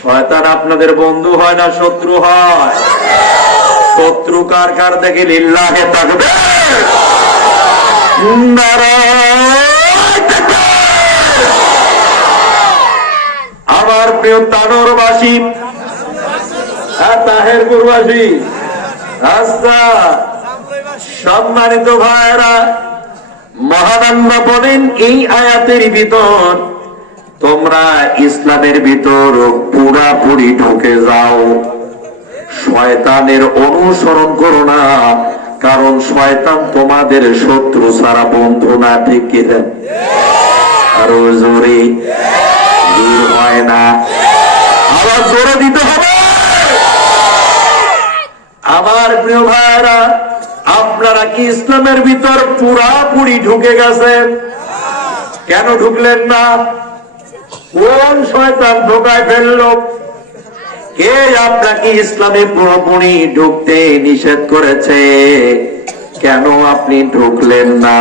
শয়তান আপনাদের বন্ধু হয় না শত্রু হয়? শত্রু কার কার দেখে লিল্লাহে থাকবে আমার প্রিয় তানোরবাসী হ্যাঁ তাহেরপুরবাসী, রাস্তা, সম্মানিত ভাইরা মহানন্দ বলেন, এই আয়াতের ভিতর তোমরা ইসলামের ভিতর পুরাপুরি ঢুকে যাও। শয়তানের অনুসরণ করো না, কারণ শয়তান তোমাদের শত্রু সারা বন্ধু না, ঠিক কিনা আরও জোরে। দূর হয় না। আবার জোরে দিতে হবে। আমার প্রিয় ভাইরা আপনারা কি ইসলামের ভিতর পুরাপুরি ঢুকে গেছেন? কেন ঢুকলেন না? কোন শয়তান ঢোকায় ফেলল? কে আপনাকে ইসলামে পুরোপুরি ঢুকতে নিষেধ করেছে? কেন আপনি ঢুকলেন না?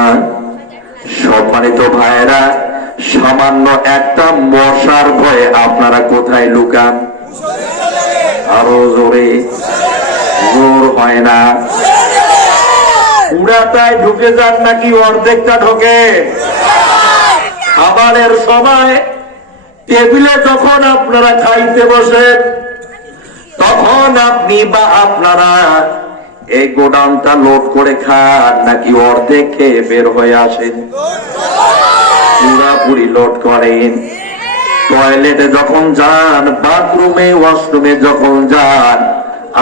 সম্মানিত ভাইরা সামান্য একটা মশার ভয়ে আপনারা কোথায় লুকান? আরও জোরে। জোর হয় না। পুরাটাই ঢুকে যান নাকি অর্ধেকটা ঢোকে? খাবারের সময় টেবিলে যখন আপনারা খাইতে বসেন তখন আপনি বা আপনারা এই গোডাউনটা লোড করে খান, নাকি অর্ধেক খেয়ে বের হয়ে আসেন। পুরাপুরি লোড করেন। টয়লেটে যখন যান, বাথরুমে, ওয়াশরুমে যখন যান,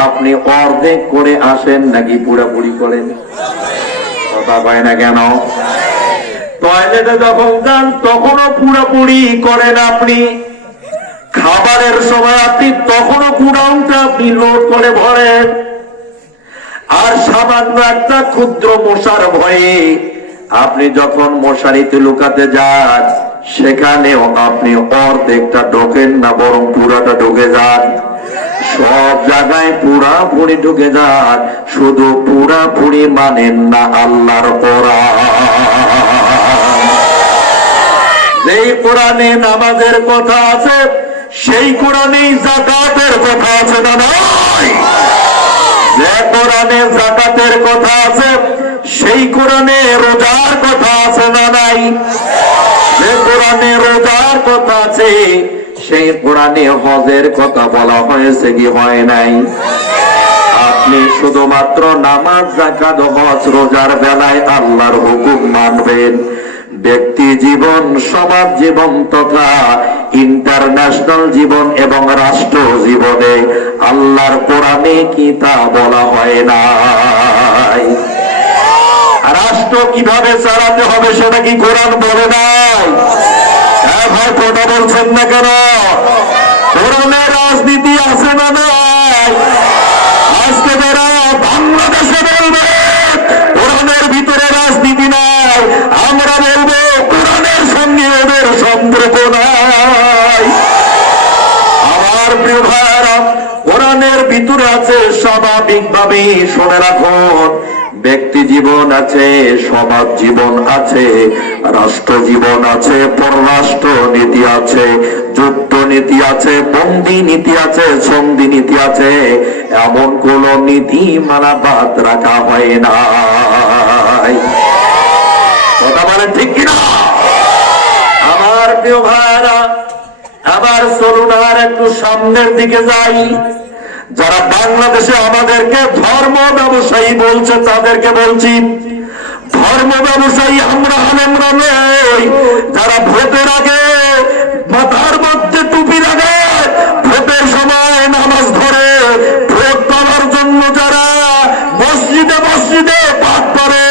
আপনি অর্ধেক করে আসেন, নাকি পুরাপুরি করেন? কথা পায় না কেন? টয়লেটে যখন যান, তখনও পুরোপুরি করেন আপনি। খাবারের সময় আপনি তখনও গুডাউনটা আপনি লোড করে ভরেন। আর সামান্য একটা ক্ষুদ্র মশার ভয়ে আপনি যখন মশারিতে লুকাতে যান, সেখানেও আপনি অর্ধেকটা ঢোকেন না, বরং পুরাটা ঢুকে যান। সব জায়গায় পুরাপুরি ঢুকে যান, শুধু পুরাপুরি মানেন না আল্লাহর পরা যেই কোরআনে নামাজের কথা আছে, সেই কোরআনেই জাকাতের কথা আছে না যে কোরআনে জাকাতের কথা আছে, সেই কোরআনে রোজার কথা আছে না নাই? যে কোরআনে রোজার কথা আছে, সেই কোরআনে হজের কথা বলা হয়েছে কি হয় নাই? আপনি শুধুমাত্র নামাজ জাকাত হজ, রোজার বেলায় আল্লাহর হুকুম মানবেন। ব্যক্তি জীবন, সমাজ জীবন তথা ইন্টারন্যাশনাল জীবন এবং রাষ্ট্র জীবনে আল্লাহর কোরআনে কি তা বলা হয় না। রাষ্ট্র কীভাবে চালাতে হবে সেটা কি কোরআন বলে নাই? হ্যাঁ ভাই কোটা বলছেন না কেন কোরআনে রাজনীতি আছে না নাই আজকে যারা বাংলাদেশে বলবে কোরআনের ভিতরে রাজনীতি নাই আমরা বলব কোরআনের সঙ্গে ওদের সম্পর্ক নাই আমার প্রিয় ভাইরা কোরআনের ভিতরে আছে স্বাভাবিকভাবে শুনে রাখুন। ব্যক্তি জীবন আছে, সমাজ জীবন আছে, রাষ্ট্র জীবন আছে, পররাষ্ট্র নীতি আছে, যুদ্ধ নীতি আছে, বন্দি নীতি আছে, সন্ধি নীতি আছে, এমন কোন নীতি মানা বাদ রাখা হয় না। কথা বলেন ঠিক কিনা? আমার প্রিয় ভাইরা আবার চলুন আর একটু সামনের দিকে যাই। যারা বাংলাদেশে আমাদেরকে ধর্ম ব্যবসায়ী বলছে, তাদেরকে বলছি, ধর্ম ব্যবসায়ী আমরা আমরা যারা ভোটের আগে মাথার মধ্যে টুপি লাগে ভোটের সময় নামাজ ধরে ভোট পাওয়ার জন্য যারা মসজিদে মসজিদে পাঠ করে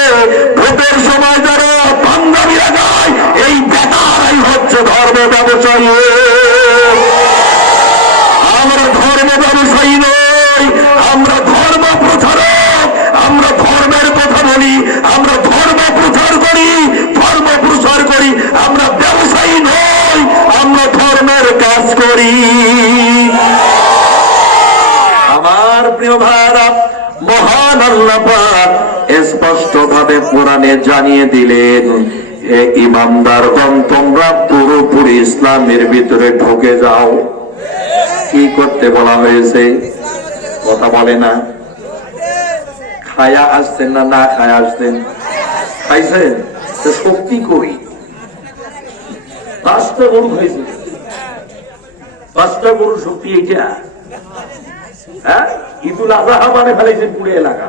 ভোটের সময় যারা পাঞ্জাবি লাগায় এই বেটারাই হচ্ছে ধর্ম ব্যবসায়ী আমরা ধর্ম ব্যবসায়ী নই আমরা ধর্ম প্রচারক আমরা ধর্মের কথা বলি আমরা ধর্ম প্রচার করি ধর্ম প্রচার করি আমরা ব্যবসায়ী নই আমরা ধর্মের কাজ করি আমার প্রিয় ভাইরা মহান আল্লাহ পাক স্পষ্ট ভাবে কোরআনে জানিয়ে দিলেন হে ইমানদারগণ তোমরা পুরোপুরি ইসলামের ভিতরে ঢুকে যাও। কি করতে বলা হয়েছে? কথা বলে না। খায়া আসছেন না না খায়া আসছেন? খাইছেন? শক্তি কই? পাঁচটা গরু খাইছে। পাঁচটা গরু শক্তি এইটা। হ্যাঁ? ঈদুল আজহা মানে ফেলাইছেন পুরে এলাকা।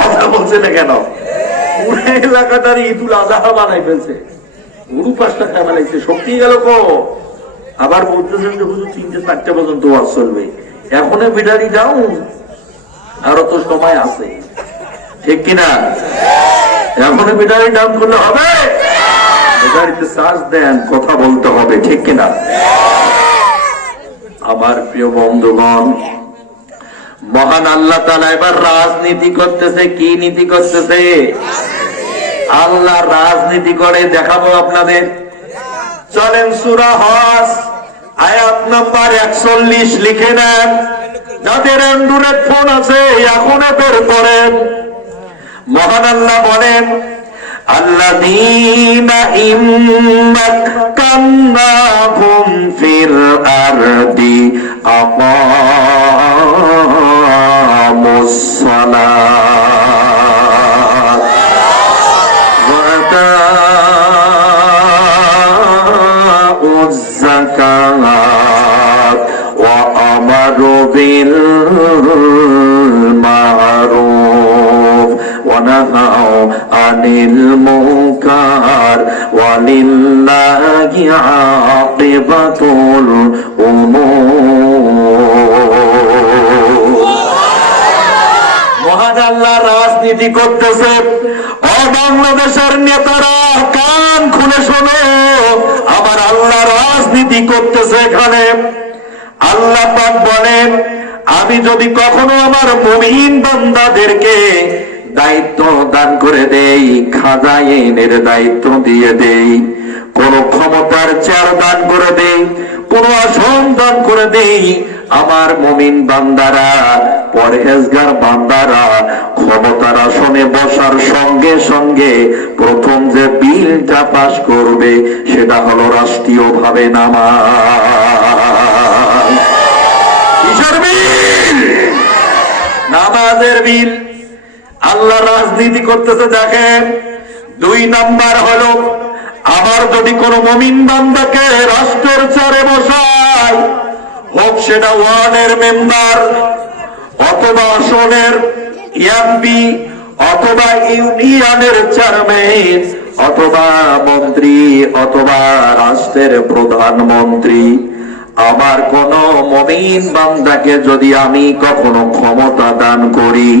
কথা বলছে না কেন? পুরে এলাকাটার ঈদুল আজহা বানাই ফেলছে। গরু পাঁচটা খায় ফেলাইছে শক্তি গেল কো? আবার বলতেছেন যে হুজুর তিনটে চারটে পর্যন্ত ওয়াজ চলবে। এখনও বিডারি যাও আরও তো সময় আছে। ঠিক কিনা? এখনও বিডারি ডাউন করলে হবে? বিডারিতে চার্জ দেন, কথা বলতে হবে, ঠিক কিনা? আমার প্রিয় বন্ধুগণ মহান আল্লাহ তালা এবার রাজনীতি করতেছে কি নীতি করতেছে আল্লাহ রাজনীতি করে দেখাবো আপনাদের চলেন সুরা হস আয়াত নাম্বার একচল্লিশ লিখে নেন যাদের অ্যান্ড্রয়েড ফোন আছে এখন বের করেন মহান আল্লাহ বলেন الذين إن مكناهم في الأرض أقاموا بالمعروف ونهوا عن المنكر ولله عاقبة রাজনীতি করতেছে। ও বাংলাদেশের নেতারা কান খুলে শোনো। আবার আল্লাহ রাজনীতি করতেছে এখানে। আল্লাহ পাক বলেন, আমি যদি কখনো আমার মুমিন বান্দাদেরকে দায়িত্ব দান করে দেই খাজাইনের দায়িত্ব দিয়ে দেই, কোন ক্ষমতার চার দান করে দেই, কোন আসন দান করে দেই আমার মমিন বান্দারা, পরহেজগার বান্দারা, ক্ষমতার আসনে বসার সঙ্গে সঙ্গে প্রথম যে বিলটা পাশ করবে, সেটা হলো রাষ্ট্রীয় ভাবে বিল? নামাজের বিল। আল্লাহ রাজনীতি করতেছে, দেখেন। দুই নাম্বার হলো আবার যদি কোন মমিন বান্দাকে রাষ্ট্রের চারে বসায় হোক সেটা ওয়ার্ডের মেম্বার, অথবা আসনের এমপি অথবা ইউনিয়নের চেয়ারম্যান, অথবা মন্ত্রী, অথবা রাষ্ট্রের প্রধানমন্ত্রী। আমার কোন মমিন বান্দাকে যদি আমি কখনো ক্ষমতা দান করি,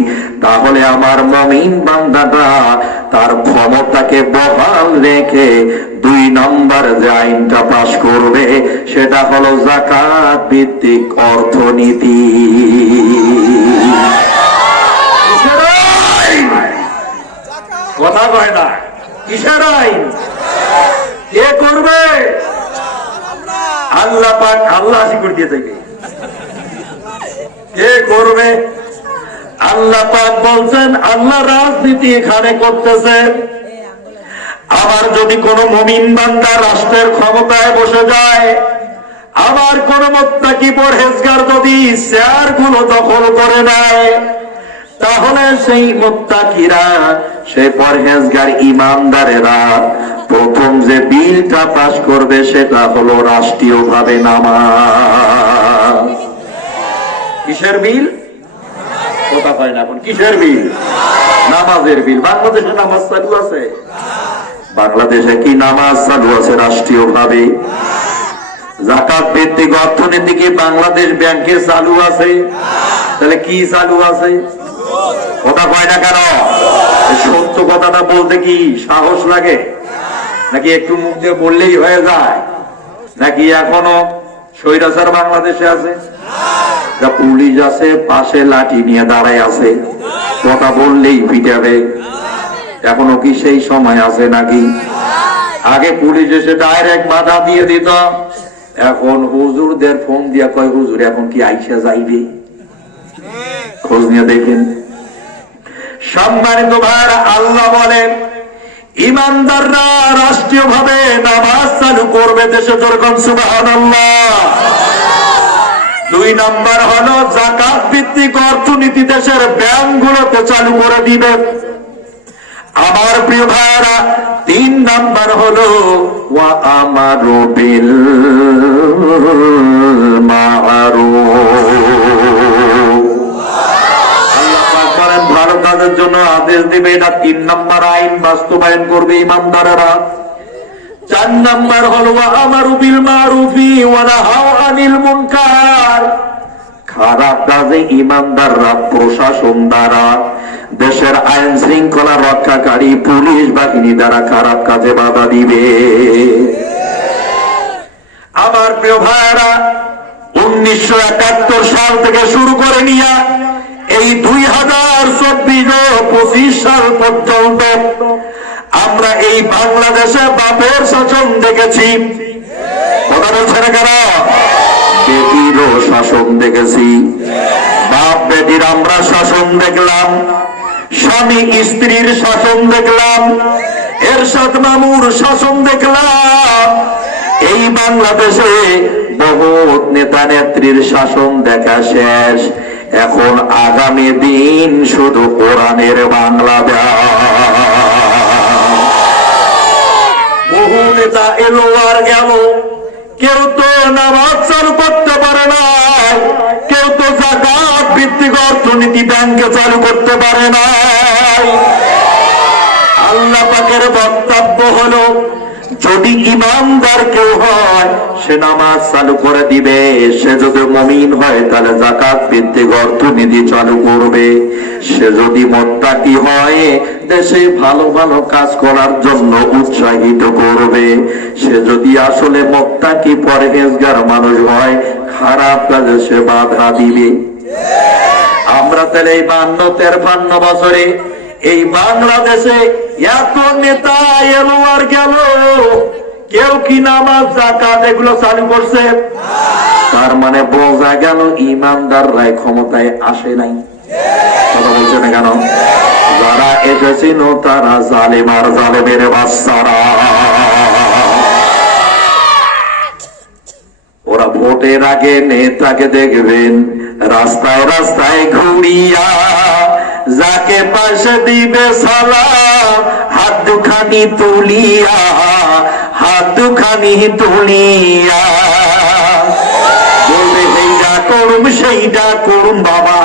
তাহলে আমার মমিন বান্দাটা তার ক্ষমতাকে বহাল রেখে দুই নম্বর যে আইনটা পাশ করবে, সেটা হলো জাকাত ভিত্তিক অর্থনীতি। কথা কয় না। কিসের আইন? কে করবে? আল্লাহ পাক আল্লাহ করে দিয়ে থাকবে কে করবে? আল্লাহ পাক বলছেন, আল্লাহ রাজনীতি এখানে করতেছে। আবার যদি কোন মমিন বান্দা রাষ্ট্রের ক্ষমতায় বসে যায়, আবার কোন মোত্তাকি পরহেজগার যদি শেয়ারগুলো দখল করে নেয়, তাহলে সেই মোত্তাকিরা, সেই পরহেজগার ইমানদারেরা প্রথম যে বিলটা পাশ করবে, সেটা হলো রাষ্ট্রীয় ভাবে নামাজ। কিসের বিল? কথা হয় না, এখন কিসের বিল? নামাজের বিল। বাংলাদেশে নামাজ চালু আছে। বাংলাদেশে কি নামাজ চালু আছে রাষ্ট্রীয় ভাবে জাকাত ভিত্তিক অর্থনীতি কি বাংলাদেশ ব্যাংকে চালু আছে? তাহলে কি চালু আছে? কথা কয় না কেন? সত্য কথাটা বলতে কি সাহস লাগে? নাকি একটু মুখ দিয়ে বললেই হয়ে যায়? নাকি এখনও স্বৈরাচার বাংলাদেশে আছে? পুলিশ আছে, পাশে লাঠি নিয়ে দাঁড়ায় আছে। কথা বললেই পিটাবে এখনও কি সেই সময় আছে নাকি? আগে পুলিশ এসে ডাইরেক্ট বাধা দিয়ে দিত। এখন হুজুরদের ফোন দিয়া কয়, হুজুর, এখন কি আইসা যাইবে? খোঁজ নিয়ে দেখেন। সম্মানিত ভাইর আল্লাহ বলেন, ইমানদাররা রাষ্ট্রীয় ভাবে নামাজ চালু করবে দেশে যেরকম সুবাহ দুই নাম্বার হলো জাকাত ভিত্তিক অর্থনীতি দেশের ব্যাংকগুলোতে চালু করে দিবে। আমার প্রিয় ভাইরা তিন নাম্বার হলো, ওয়া আমারু বিল ভালো কাজের জন্য আদেশ দিবে। এটা তিন নাম্বার আইন বাস্তবায়ন করবে ইমানদারেরা। চার নাম্বার হল আমার বিল মারুফি ওয়ালা হাও আনিল মুনকার। খারাপ কাজে ইমানদাররা, প্রশাসন দ্বারা, দেশের আইন শৃঙ্খলা রক্ষাকারী, পুলিশ বাহিনী দ্বারা খারাপ কাজে বাধা দিবে। আমার প্রিয় ভাইরা উনিশশো একাত্তর সাল থেকে শুরু করে নিয়ে, এই দুই হাজার চব্বিশ পঁচিশ সাল পর্যন্ত আমরা এই বাংলাদেশে বাপের শাসন দেখেছি। শাসন দেখেছি। বাপ, বেটির আমরা শাসন দেখলাম। স্বামী, স্ত্রীর শাসন দেখলাম। এরশাদ মামুর শাসন দেখলাম। এই বাংলাদেশে বহুত নেতা, নেত্রীর শাসন দেখা শেষ। এখন আগামী দিন শুধু কোরআনের বাংলাদেশ। বহু এলো আর গেল। কেউ তো নামাজ চালু করতে পারে না, কেউ তো জাকাত ভিত্তিক অর্থনীতি ব্যাংকে চালু করতে পারে না। আল্লাহ পাকের বক্তব্য হলো, যদি ইমানদার কেউ হয়, সে নামাজ চালু করে দিবে। সে যদি মমিন হয়, তাহলে জাকাত ভিত্তিক অর্থনীতি চালু করবে। সে যদি মোত্তাকি হয় দেশে ভালো ভালো কাজ করার জন্য উৎসাহিত করবে। সে যদি আসলে মোত্তাকি পরহেজগার মানুষ হয়, খারাপ কাজে সে বাধা দিবে। আমরা তাহলে এই বান্ন, তেরপান্ন বছরে এই বাংলাদেশে এত নেতা এলো আর গেল। কেউ কি নামাজ জাকাত এগুলো চালু করছে? তার মানে বোঝা গেল ইমানদার রায় ক্ষমতায় আসে নাই। কথা বলছে না কেন যারা এসেছিল তারা জালেমার জালেমের বাচ্চারা। ওরা ভোটের আগে নেতাকে দেখবেন, রাস্তায় রাস্তায় ঘুরিয়া যাকে পাশে দিবে সালাম, হাত দুখানি তুলিয়া, হাত দুখানি তুলিয়া। বলবে এইটা করুম সেইটা করুম বাবা।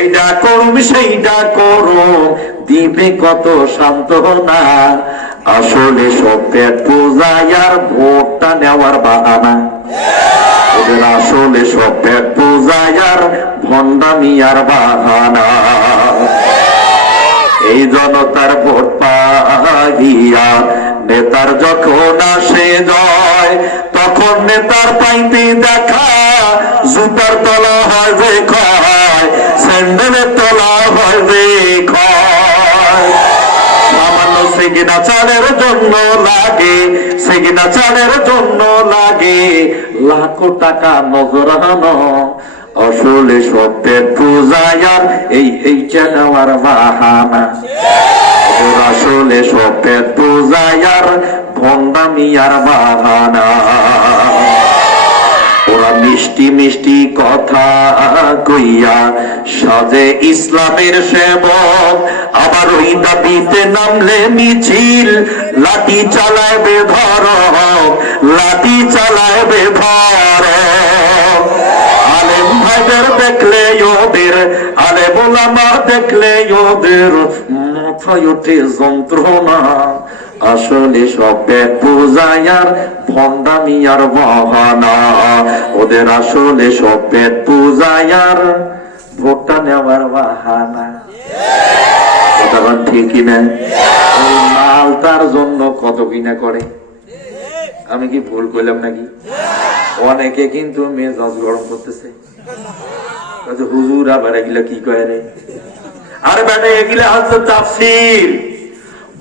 এইটা করুম সেইটা করুম দিবে কত সান্ত্বনা। আসলে সব পেট পূজায় আর ভোটটা নেওয়ার বাহানা। আসলে সব পেট পূজায় আর ভণ্ডামি বাহানা। এই জনতার ভোট পাহিয়া নেতার যখন আসে জয়, তখন নেতার পাইতে দেখা জুতার তলা হয় যে ক্ষয় স্যান্ডেলের তলা যে ক্ষয় সামান্য সেগিনা চালের জন্য লাগে, সেগিনা চালের জন্য লাগে। লাখো টাকা নজরানো আসলে সত্যের পূজায় আর এই এইটা নেওয়ার বাহানা। আসলে সত্যের পূজায় আর বাহানা। মিষ্টি মিষ্টি কথা কইয়া সাজে ইসলামের সেবক। আবার ওই দাবিতে নামলে মিছিল, লাঠি চালায় বেধর লাঠি চালায় বেধর আলেম দেখলে ওদের আলে বোলামার দেখলে ওদের, মাথায় ওঠে যন্ত্রণা। আসলে সব পেট পূজায় আর ভণ্ডামি আর বাহানা। ওদের আসলে সব পেট পূজায় আর ভোটটা নেওয়ার বাহানা। জন্য কত করে? আমি কি ভুল নাকি? অনেকে কিন্তু করতেছে। বলছে, হুজুর আবার এগুলা কি কয় আরে বেটা এগুলা হচ্ছে তাফসির।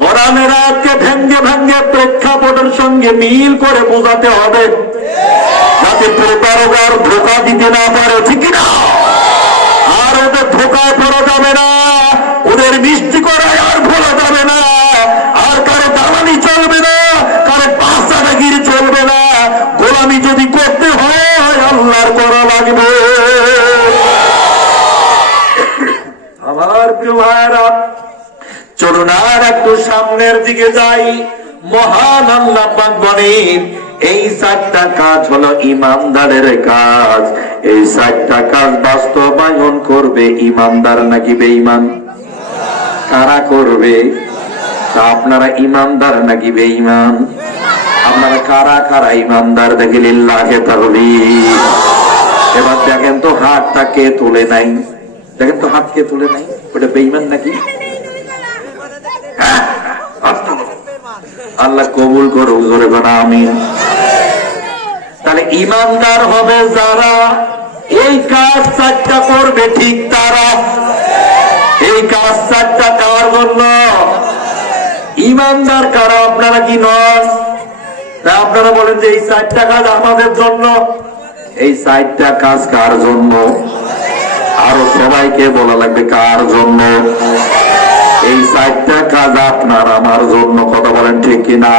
কোরআনের আজকে ভেঙ্গে ভেঙ্গে প্রেক্ষাপটের সঙ্গে মিল করে বোঝাতে হবে। যাতে প্রতারকার ধোকা দিতে না পারে, ঠিক না? আর ওদের ধোকায় পড়া যাবে না, ওদের মিষ্টি করায় আর ভোলা যাবে না, আর কারও দালানি চলবে না, কারও পাঁচাটাগিরি চলবে না। গোলামি যদি করতে হয়, আল্লাহর করা লাগবে। আমার প্রিয় ভাইয়েরা চলুন আর একটু সামনের দিকে যাই। মহান আল্লাহ বলেন, এই চারটা কাজ হলো ইমানদারের কাজ। এই চারটা কাজ বাস্তবায়ন করবে ইমানদার নাকি বেঈমান? কারা করবে? তা আপনারা ইমানদার নাকি বেঈমান? আপনারা কারা কারা ইমানদার দেখে লিল্লাহে তাকবীর। এবার দেখেন তো হাতটা কে তুলে নাই দেখেন তো হাত কে তুলে নাই ওটা বেঈমান নাকি? আল্লাহ কবুল করুক, জোরে বানা আমি তাহলে ইমানদার হবে যারা, এই কাজ চারটা করবে ঠিক তারা। এই কাজ চারটা কার জন্য? ইমানদার কারা, আপনারা কি নন? আপনারা বলেন যে এই চারটা কাজ আমাদের জন্য। এই চারটা কাজ কার জন্য? আরও সবাইকে বলা লাগবে কার জন্য? এই চারটা কাজ আপনার, আমার জন্য কথা বলেন ঠিক কিনা?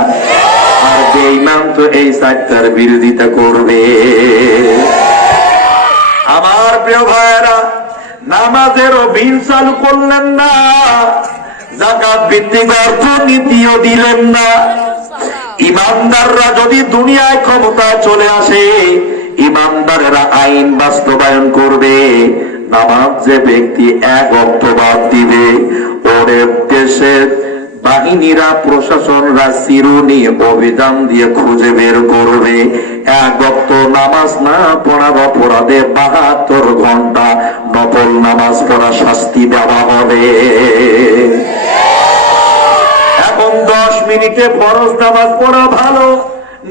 আর বেঈমান তো এই চারটার বিরোধিতা করবে। আমার প্রিয় ভাইয়েরা নামাজেরও বিল চালু করলেন না জাকাত ভিত্তিক অর্থনীতিও দিলেন না। ইমানদাররা যদি দুনিয়ায় ক্ষমতা চলে আসে, ইমানদারেরা আইন বাস্তবায়ন করবে, নামাজ যে ব্যক্তি এক অক্টোবর দিবে ওরে দেশের বাহিনীরা প্রশাসনরা চিরুনি অভিযান দিয়ে খুঁজে বের করবে। এক অক্ত নামাজ না পড়ার অপরাধে বাহাত্তর ঘণ্টা নকল নামাজ পড়া শাস্তি দেওয়া হবে। এখন দশ মিনিটে ফরজ নামাজ পড়া ভালো,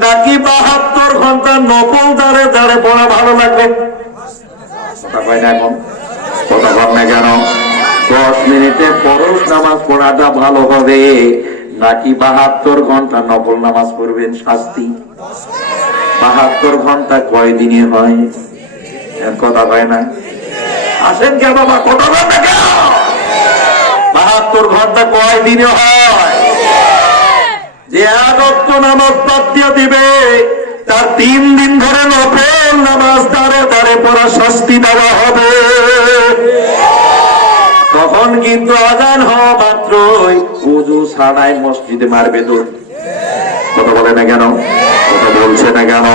নাকি বাহাত্তর ঘণ্টা নকল দাঁড়ে দাঁড়ে পড়া ভালো লাগবে? কথা কয় না এখন? কথা কর না কেন? মিনিটে ফরজ নামাজ পড়াটা ভালো হবে। নাকি বাহাত্তর ঘণ্টা নকল নামাজ পড়বেন শাস্তি? বাহাত্তর ঘণ্টা কয়দিনে হয়? কথা হয় না। আসেন কে বাবা বল না কেন? বাহাত্তর ঘণ্টা কয়দিনে হয়? যে এক নামাজ বাদ দিয়ে দিবে, তার তিন দিন ধরে নফল নামাজ দাঁড়ে দাঁড়ে পড়া শাস্তি দেওয়া হবে। তখন কিন্তু আজান হওয়া মাত্রই উজু ছাড়াই মসজিদে মারবে তো কথা বলে না কেন? কথা বলছে না কেন?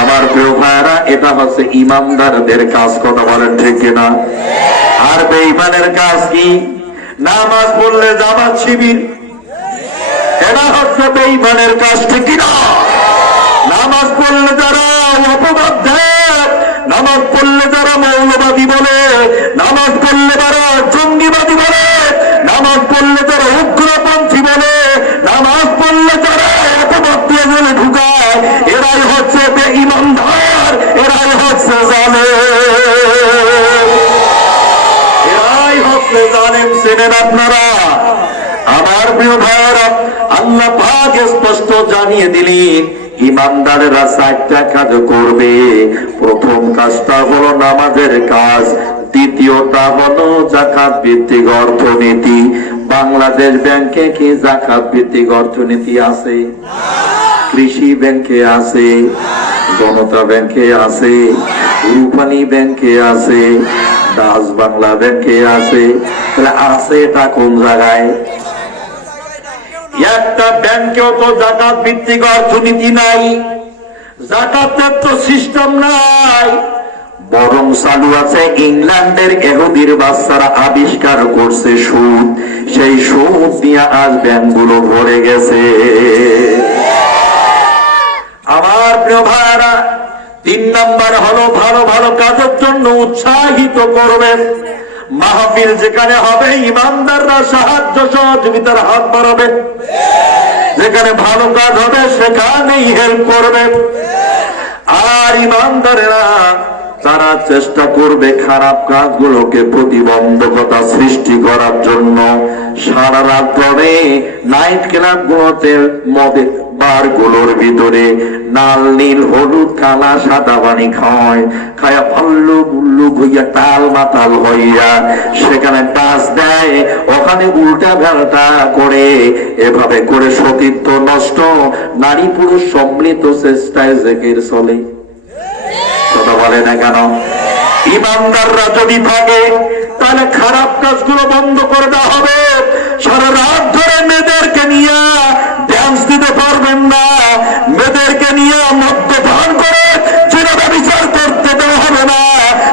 আমার প্রিয় ভাইরা এটা হচ্ছে ইমানদারদের কাজ, কথা বলেন ঠিক কিনা? আর বেঈমানের কাজ কি? নামাজ পড়লে জামাত শিবির। এটা হচ্ছে বেঈমানের কাজ ঠিক কিনা? নামাজ পড়লে যারা অপবাদ দেয় নামাজ পড়লে যারা মৌলবাদী বলে নামাজ পড়লে যারা জঙ্গিবাদী বলে নামাজ পড়লে যারা উগ্রপন্থী বলে নামাজ পড়লে যারা অপবাদ দিয়ে বলে ঢুকায় এরাই হচ্ছে বেঈমানদার এরাই হচ্ছে জালে এরাই হচ্ছে জালেম আপনারা? আমার প্রিয় ভাইয়েরা, আল্লাহ পাক স্পষ্ট জানিয়ে দিলেন, ইমানদারেরা চারটা কাজ করবে। প্রথম কাজটা হলো নামাজের কাজ, দ্বিতীয়টা হলো জাকাত ভিত্তিক অর্থনীতি। বাংলাদেশ ব্যাংকে কি জাকাত ভিত্তিক অর্থনীতি আছে? কৃষি ব্যাংকে আছে, জনতা ব্যাংকে আছে, রূপালী ব্যাংকে আছে দাস বাংলা ব্যাংকে আছে? তাহলে আছে এটা কোন জায়গায়? একটা ব্যাংকেও তো জাকাত ভিত্তিক অর্থনীতি নাই। জাকাতের তো সিস্টেম নাই। বরং চালু আছে ইংল্যান্ডের এহুদির বাচ্চারা আবিষ্কার করছে সুদ। সেই সুদ দিয়ে আজ ব্যাংকগুলো ভরে গেছে। আমার প্রিয় ভাইরা তিন নাম্বার হলো ভালো ভালো কাজের জন্য উৎসাহিত করবেন। মাহফিল যেখানে হবে, ইমানদাররা সাহায্য সহযোগিতার হাত বাড়াবে যেখানে ভালো কাজ হবে, সেখানেই হেল্প করবেন। আর ইমানদারেরা তারা চেষ্টা করবে খারাপ কাজগুলোকে প্রতিবন্ধকতা সৃষ্টি করার জন্য, সারা রাত ধরে নাইট ক্লাব গুলোতে মদের বারগুলোর ভিতরে নীল, হলুদ, কালা, সাদা পানি খায় টাল মাতাল হইয়া সেখানে টাচ দেয়, ওখানে উল্টা ভেলটা করে, এভাবে করে সতীত্ব নষ্ট নারী পুরুষ সম্মিলিত চেষ্টায় জেগের চলে। বলে না কেন? ইমানদাররা যদি থাকে, তাহলে খারাপ কাজগুলো বন্ধ করে দেওয়া হবে। সারা রাত ধরে মেয়েদেরকে নিয়ে ড্যান্স দিতে পারবেন না। মেয়েদেরকে নিয়ে মদ্যপান করে চিরতা বিচার করতে দেওয়া হবে না।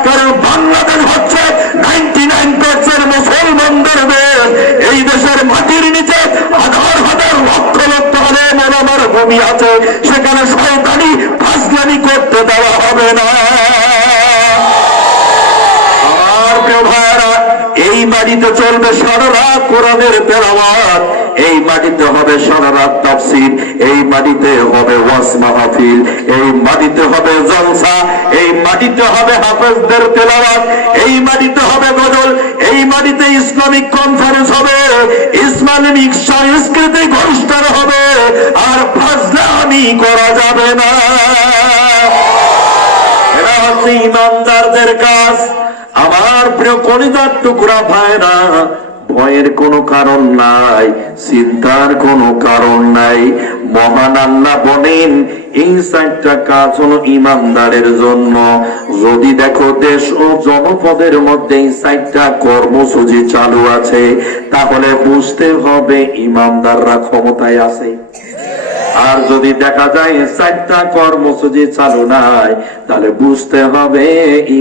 কারণ বাংলাদেশ হচ্ছে নাইনটি নাইন পার্সেন্ট মুসলমানদের দেশ। এই দেশের মাটির নিচে হাজার হাজার লক্ষ লক্ষ হাজার আমার ভূমি আছে। সেখানে শয়তানি করতে দেওয়া হবে না আমার প্রিয় ভাইরা এই মাটিতে চলবে সারা কোরআনের তেলাওয়াত। এই মাটিতে হবে সারা রাত তাফসীর, এই মাটিতে হবে ওয়াজ মাহফিল, এই মাটিতে হবে জলসা, এই মাটিতে হবে হাফেজদের তেলাওয়াত, এই মাটিতে হবে গজল, এই মাটিতে ইসলামিক কনফারেন্স হবে, ইসলামিক সাংস্কৃতিক অনুষ্ঠান হবে, আর ফাজলামি করা যাবে না। এরা হচ্ছে ইমানদারদের কাজ। আমার প্রিয় কলিদার টুকরা ভাইরা ভয়ের কোনো কারণ নাই, চিন্তার কোনো কারণ নাই। মহান আল্লাহ বলেন, এই চারটা কাজ হলো ইমানদারের জন্য। যদি দেখো দেশ ও জনপদের মধ্যে এই চারটা কর্মসূচি চালু আছে, তাহলে বুঝতে হবে ইমানদাররা ক্ষমতায় আছে। আর যদি দেখা যায় চারটা কর্মসূচি চালু নাই, তাহলে বুঝতে হবে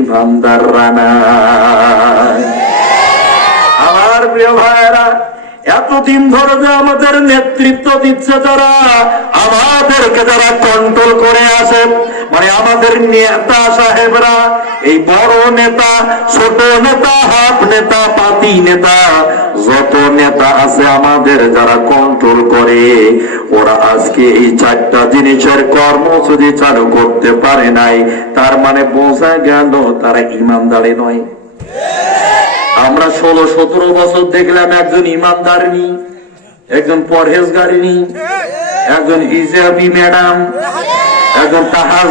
ইমানদার নাই আমার প্রিয় ভাইয়েরা এতদিন ধরে যে আমাদের নেতৃত্ব দিচ্ছে যারা আমাদেরকে যারা কন্ট্রোল করে আসে মানে আমাদের নেতা সাহেবরা, এই বড় নেতা, ছোট নেতা হাফ নেতা, পাতি নেতা, যত নেতা আছে আমাদের যারা কন্ট্রোল করে, ওরা আজকে এই চারটা জিনিসের কর্মসূচি চালু করতে পারে নাই। তার মানে বোঝা গেল তারা ইমানদারে নয়। আমরা ষোলো, সতেরো বছর দেখলাম একজন ইমানদারিনী একজন পরহেজগারিনী একজন হিজাবি ম্যাডাম, একজন তাহাজ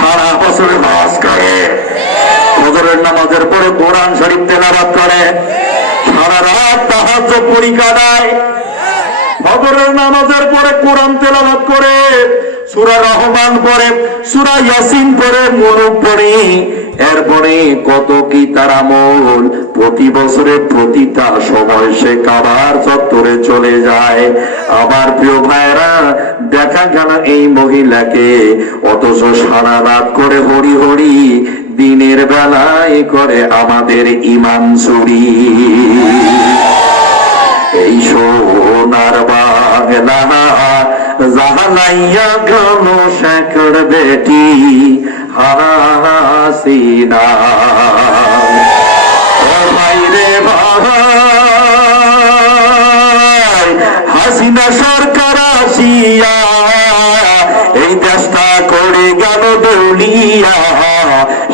সারা বছর নামাজ করে ফজরের নামাজের পরে কোরআন শরীফ তেলাবাদ করে। সারা রাত তাহাজ পরীক্ষা দেয়। ফজরের নামাজের পরে কোরআন তেলাবাদ করে। সুরা রহমান পরে, সুরা ইয়াসিন পরে মনুক পরে এরপরে কত কি তার আমল? প্রতি বছরে প্রতিটা সময় সে কাবার চত্বরে চলে যায়। আবার প্রিয় ভাইরা দেখা গেল এই মহিলাকে, অথচ সারা রাত করে হরি হরি, দিনের বেলায় করে আমাদের ইমান চুরি এই সোনার বাংলা জাহানাইয়া গণ শেখর বেটি, হাসিনা। ও ভাই রে ভাই, হাসিনা সরকার আসিয়া, এই দেশটা করে গেল দেউলিয়া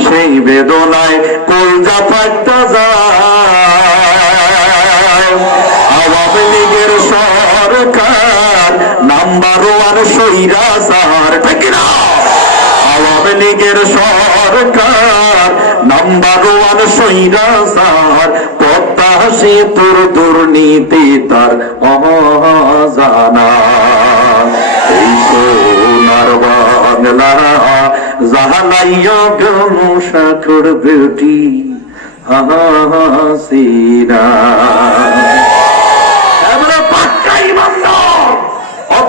সেই বেদনায় কলজা ফাটতা যায় আওয়ামী লীগের সরকার নাম্বার ওয়ান সার ঠিক না আওয়ামী লীগের সরকার নাম্বার ওয়ান সইরা সার পদ্মা সেতুর দুর্নীতি তার অজানা। এই সোনার বাংলা জাহানাইয়া গণ শাখর বেটি হাসিনা এবারে পাক্কা ইমানদার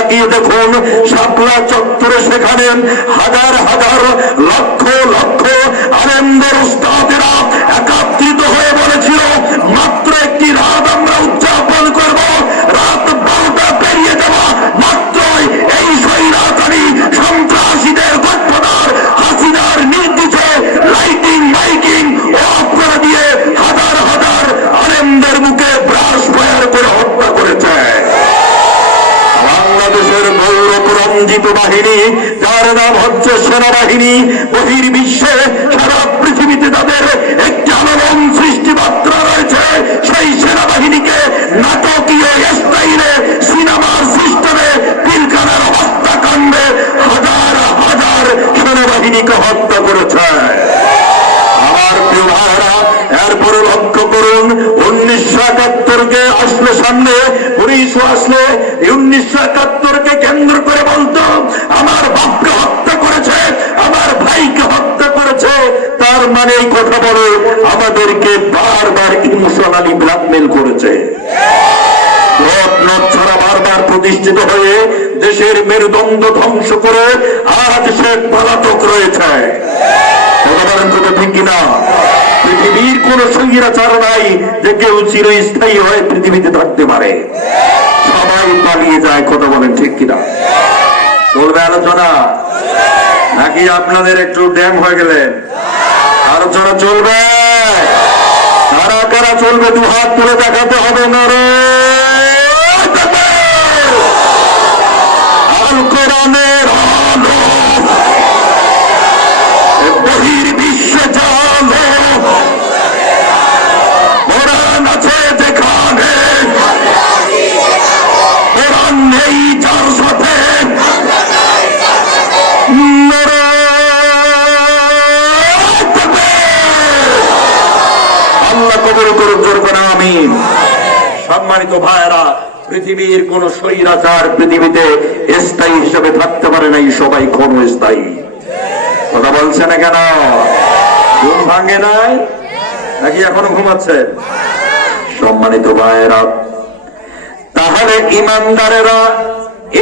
তাকিয়ে দেখুন, শাপলা চত্বরে সেখানে হাজার হাজার লক্ষ লক্ষ আনন্দের উস্তাদেরা একাত্রিত হয়ে বলেছিল, মাত্র বাহিনী, যার নাম হচ্ছে সেনাবাহিনী বহির বিশ্বে সারা পৃথিবীতে তাদের একটি আলোড়ন সৃষ্টি মাত্র রয়েছে। সেই সেনাবাহিনীকে নাটকীয় স্টাইলে সিনেমার সিস্টেমে পিলখানার হত্যাকাণ্ডে হাজার হাজার সেনাবাহিনীকে হত্যা করেছে আমার প্রিয় ভাইরা এরপরে লক্ষ্য করুন, উনিশশো একাত্তরকে আসলে সামনে উনিশশো আসলে উনিশশো একাত্তরকে কেন্দ্র করে বলতো, আমার বাপকে হত্যা করেছে, আমার ভাইকে হত্যা করেছে। তার মানে এই কথা বলে আমাদেরকে বারবার ইমোশনালি ব্ল্যাকমেল করেছে। প্রতিষ্ঠিত হয়ে দেশের মেরুদণ্ড ধ্বংস করে আজ সে পলাতক রয়েছে। কথা ঠিক কিনা? পৃথিবীর কোন সঙ্গীরাচার নাই যে কেউ চিরস্থায়ী হয়ে পৃথিবীতে থাকতে পারে। সবাই পালিয়ে যায়, কথা বলেন ঠিক কিনা? চলবে আলোচনা? নাকি আপনাদের একটু ড্যাম হয়ে গেলেন আলোচনা চলবে। কারা কারা চলবে দু হাত তুলে দেখাতে হবে না রে আল কোরআনের সম্মানিত ভাইয়েরা, পৃথিবীর কোন স্বৈরাচার পৃথিবীতে স্থায়ী হিসেবে থাকতে পারে নাই, সবাই কোন স্থায়ী। কথা বলছে না কেন? ঘুম ভাঙে নাই? নাকি এখনও ঘুমাচ্ছেন সম্মানিত ভাইয়েরা, তাহলে ইমানদারেরা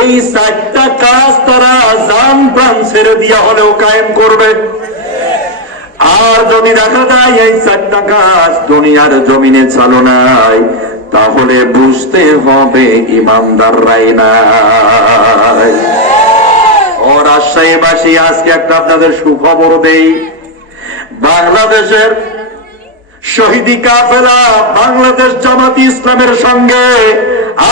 এই চারটা কাজ তারা জান প্রাণ ছেড়ে দিয়া হলেও কায়েম করবে। আর যদি দেখা যায় এই চারটা কাজ দুনিয়ার জমিনে চালো নাই তাহলে বুঝতে হবে ইমানদাররাই নাই। ও রাজশাহীবাসী, আজকে একটা আপনাদের সুখবর দেই। বাংলাদেশের শহীদি কাফেলা বাংলাদেশ জামাতি ইসলামের সঙ্গে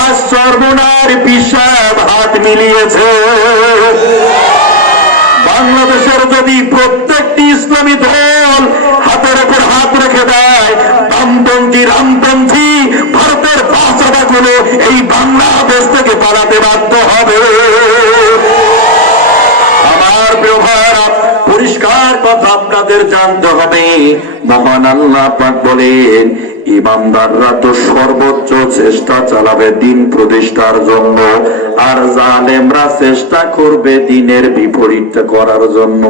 আজ সর্বনার পিসাব হাত মিলিয়েছে। বাংলাদেশের যদি প্রত্যেকটি ইসলামী দল হাতের উপর হাত রেখে দেয় বামপন্থী রামপন্থী, ভারতের বাচ্চাগুলো এই বাংলাদেশ থেকে পালাতে বাধ্য হবে। আমার ভাইরা পরিষ্কার কথা আপনাদের জানতে হবে। মহান আল্লাহ পাক বলেন তো সর্বোচ্চ চেষ্টা চালাবে দিন প্রতিষ্ঠার জন্য, আর জালেমরা চেষ্টা করবে দিনের বিপরীত করার জন্য।